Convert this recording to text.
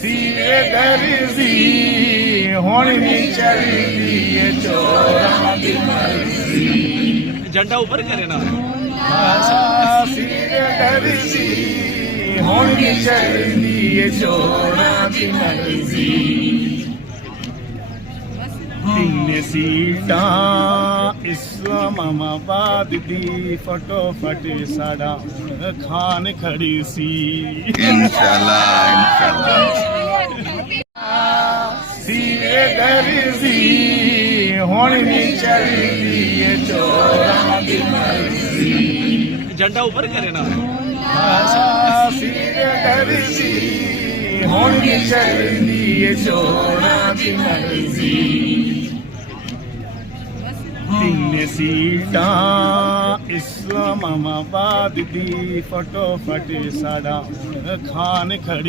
ਸੀਰੇ ਦਰਜ਼ੀ ਹੁਣ ਨਹੀਂ ਚੱਲਦੀ ਏ ਚੋਰਾਂ ਦੀ ਮਰਜ਼ੀ झंडा ऊपर करे ना ਸੀਰੇ ਦਰਜ਼ੀ ਹੁਣ ਨਹੀਂ ਚੱਲਦੀ ਏ ਚੋਰਾਂ ਦੀ ਮਰਜ਼ੀ तीन सीटा इस्लामाबाद दी फटोफट साड़ा खान खड़ी सी सीरे दर्जी हुण नहीं चलदी ए चोरां दी मर्जी झंडा ऊपर करे ना सीरे दर्जी हुण नहीं चलदी ए चोरां दी मर्जी तीन सीटा इस्लामाबाद दी फटोफट साड़ा खान खड़ी